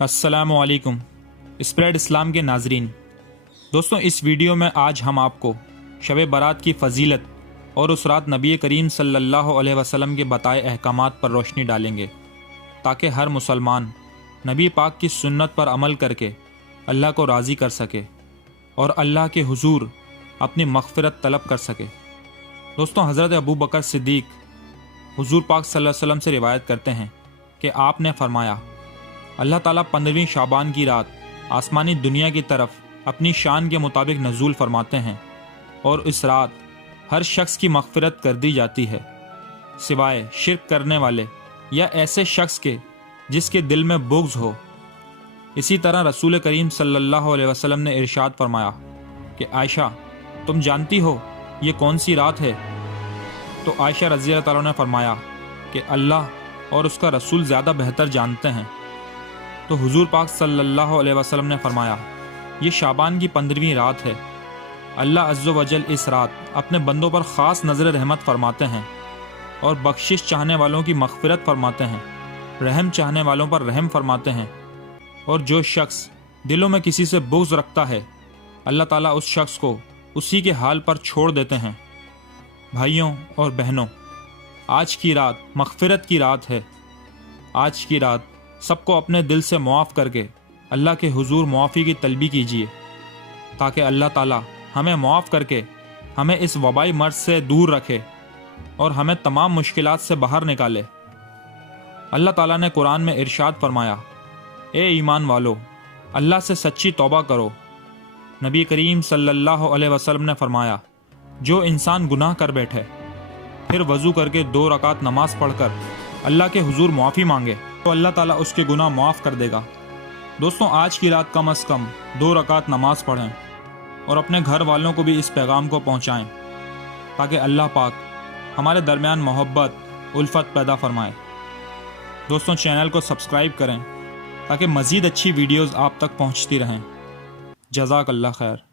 السلام علیکم اسپریڈ اسلام کے ناظرین۔ دوستوں، اس ویڈیو میں آج ہم آپ کو شب برات کی فضیلت اور اس رات نبی کریم صلی اللہ علیہ وسلم کے بتائے احکامات پر روشنی ڈالیں گے تاکہ ہر مسلمان نبی پاک کی سنت پر عمل کر کے اللہ کو راضی کر سکے اور اللہ کے حضور اپنی مغفرت طلب کر سکے۔ دوستوں، حضرت ابو بکر صدیق حضور پاک صلی اللہ علیہ وسلم سے روایت کرتے ہیں کہ آپ نے فرمایا، اللہ تعالیٰ 15ویں شعبان کی رات آسمانی دنیا کی طرف اپنی شان کے مطابق نزول فرماتے ہیں اور اس رات ہر شخص کی مغفرت کر دی جاتی ہے سوائے شرک کرنے والے یا ایسے شخص کے جس کے دل میں بغض ہو۔ اسی طرح رسول کریم صلی اللہ علیہ وسلم نے ارشاد فرمایا کہ عائشہ، تم جانتی ہو یہ کون سی رات ہے؟ تو عائشہ رضی اللہ تعالیٰ نے فرمایا کہ اللہ اور اس کا رسول زیادہ بہتر جانتے ہیں۔ تو حضور پاک صلی اللہ علیہ وسلم نے فرمایا، یہ شعبان کی 15ویں رات ہے۔ اللہ عز و جل اس رات اپنے بندوں پر خاص نظر رحمت فرماتے ہیں اور بخشش چاہنے والوں کی مغفرت فرماتے ہیں، رحم چاہنے والوں پر رحم فرماتے ہیں، اور جو شخص دلوں میں کسی سے بغض رکھتا ہے اللہ تعالیٰ اس شخص کو اسی کے حال پر چھوڑ دیتے ہیں۔ بھائیوں اور بہنوں، آج کی رات مغفرت کی رات ہے۔ آج کی رات سب کو اپنے دل سے معاف کر کے اللہ کے حضور معافی کی طلبی کیجیے تاکہ اللہ تعالیٰ ہمیں معاف کر کے ہمیں اس وبائی مرض سے دور رکھے اور ہمیں تمام مشکلات سے باہر نکالے۔ اللہ تعالیٰ نے قرآن میں ارشاد فرمایا، اے ایمان والو، اللہ سے سچی توبہ کرو۔ نبی کریم صلی اللہ علیہ وسلم نے فرمایا، جو انسان گناہ کر بیٹھے پھر وضو کر کے 2 رکعت نماز پڑھ کر اللہ کے حضور معافی مانگے تو اللہ تعالیٰ اس کے گناہ معاف کر دے گا۔ دوستوں، آج کی رات کم از کم 2 رکعت نماز پڑھیں اور اپنے گھر والوں کو بھی اس پیغام کو پہنچائیں تاکہ اللہ پاک ہمارے درمیان محبت الفت پیدا فرمائے۔ دوستوں، چینل کو سبسکرائب کریں تاکہ مزید اچھی ویڈیوز آپ تک پہنچتی رہیں۔ جزاک اللہ خیر۔